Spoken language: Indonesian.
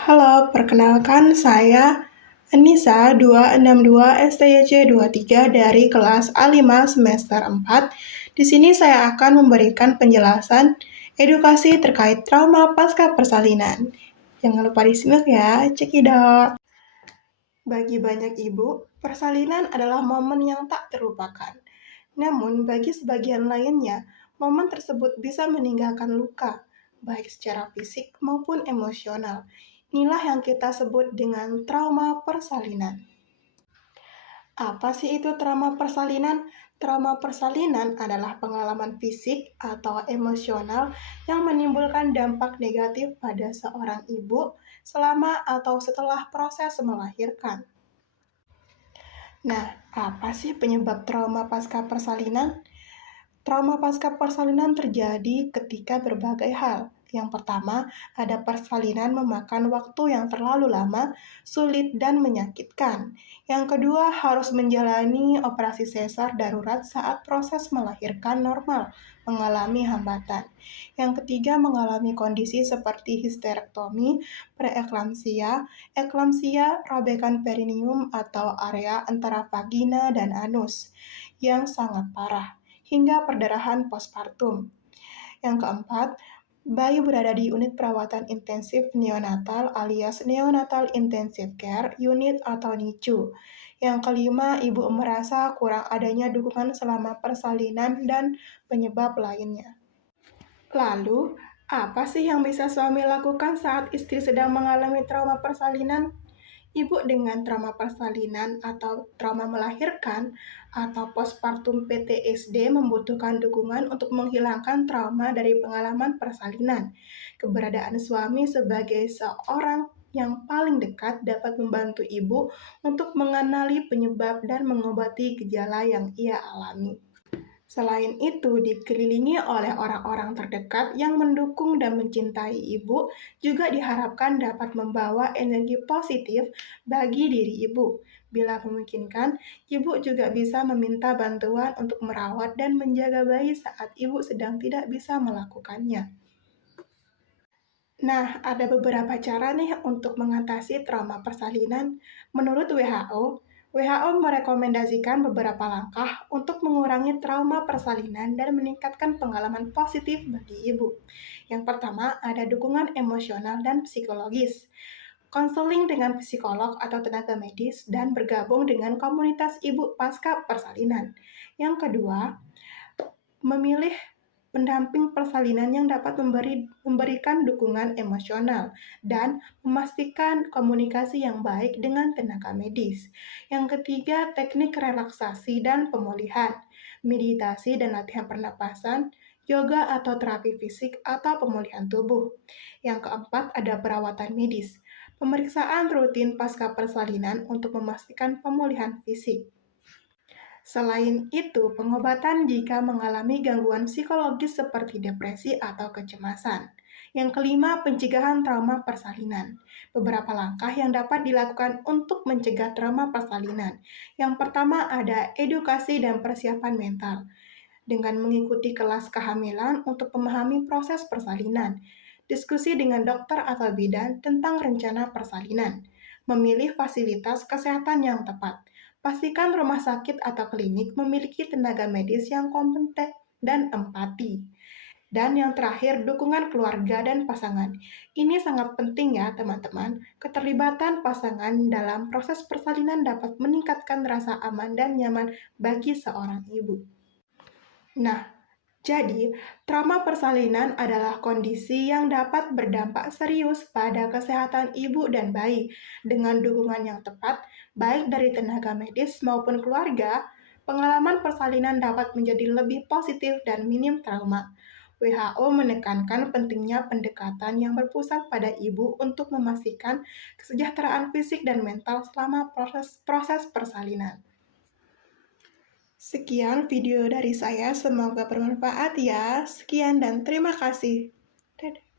Halo, perkenalkan saya Anissa 262 STYC 23 dari kelas A5 semester 4. Di sini saya akan memberikan penjelasan edukasi terkait trauma pasca persalinan. Jangan lupa disimak ya, cekidot. Bagi banyak ibu, persalinan adalah momen yang tak terlupakan. Namun, bagi sebagian lainnya, momen tersebut bisa meninggalkan luka, baik secara fisik maupun emosional. Inilah yang kita sebut dengan trauma persalinan. Apa sih itu trauma persalinan? Trauma persalinan adalah pengalaman fisik atau emosional yang menimbulkan dampak negatif pada seorang ibu selama atau setelah proses melahirkan. Nah, apa sih penyebab trauma pasca persalinan? Trauma pasca persalinan terjadi ketika berbagai hal. Yang pertama, ada persalinan memakan waktu yang terlalu lama, sulit, dan menyakitkan. Yang kedua, harus menjalani operasi sesar darurat saat proses melahirkan normal, mengalami hambatan. Yang ketiga, mengalami kondisi seperti histerektomi, preeklamsia, eklamsia, robekan perineum atau area antara vagina dan anus yang sangat parah, hingga perdarahan postpartum. Yang keempat, bayi berada di unit perawatan intensif neonatal alias neonatal intensive care unit atau NICU. Yang kelima, ibu merasa kurang adanya dukungan selama persalinan dan penyebab lainnya. Lalu, apa sih yang bisa suami lakukan saat istri sedang mengalami trauma persalinan? Ibu dengan trauma persalinan atau trauma melahirkan atau postpartum PTSD membutuhkan dukungan untuk menghilangkan trauma dari pengalaman persalinan. Keberadaan suami sebagai seorang yang paling dekat dapat membantu ibu untuk mengenali penyebab dan mengobati gejala yang ia alami. Selain itu, dikelilingi oleh orang-orang terdekat yang mendukung dan mencintai ibu juga diharapkan dapat membawa energi positif bagi diri ibu. Bila memungkinkan, ibu juga bisa meminta bantuan untuk merawat dan menjaga bayi saat ibu sedang tidak bisa melakukannya. Nah, ada beberapa cara nih untuk mengatasi trauma persalinan. Menurut WHO merekomendasikan beberapa langkah untuk mengurangi trauma persalinan dan meningkatkan pengalaman positif bagi ibu. Yang pertama, ada dukungan emosional dan psikologis. Konseling dengan psikolog atau tenaga medis dan bergabung dengan komunitas ibu pasca persalinan. Yang kedua, memilih pendamping persalinan yang dapat memberikan dukungan emosional dan memastikan komunikasi yang baik dengan tenaga medis. Yang ketiga, teknik relaksasi dan pemulihan, meditasi dan latihan pernapasan, yoga atau terapi fisik atau pemulihan tubuh. Yang keempat, ada perawatan medis, pemeriksaan rutin pasca persalinan untuk memastikan pemulihan fisik. Selain itu, pengobatan jika mengalami gangguan psikologis seperti depresi atau kecemasan. Yang kelima, pencegahan trauma persalinan. Beberapa langkah yang dapat dilakukan untuk mencegah trauma persalinan. Yang pertama ada edukasi dan persiapan mental. Dengan mengikuti kelas kehamilan untuk memahami proses persalinan. Diskusi dengan dokter atau bidan tentang rencana persalinan. Memilih fasilitas kesehatan yang tepat. Pastikan rumah sakit atau klinik memiliki tenaga medis yang kompeten dan empati. Dan yang terakhir, dukungan keluarga dan pasangan. Ini sangat penting ya teman-teman. Keterlibatan pasangan dalam proses persalinan dapat meningkatkan rasa aman dan nyaman bagi seorang ibu. Nah, jadi, trauma persalinan adalah kondisi yang dapat berdampak serius pada kesehatan ibu dan bayi. Dengan dukungan yang tepat, baik dari tenaga medis maupun keluarga, pengalaman persalinan dapat menjadi lebih positif dan minim trauma. WHO menekankan pentingnya pendekatan yang berpusat pada ibu untuk memastikan kesejahteraan fisik dan mental selama proses persalinan. Sekian video dari saya, semoga bermanfaat ya. Sekian dan terima kasih. Dadah.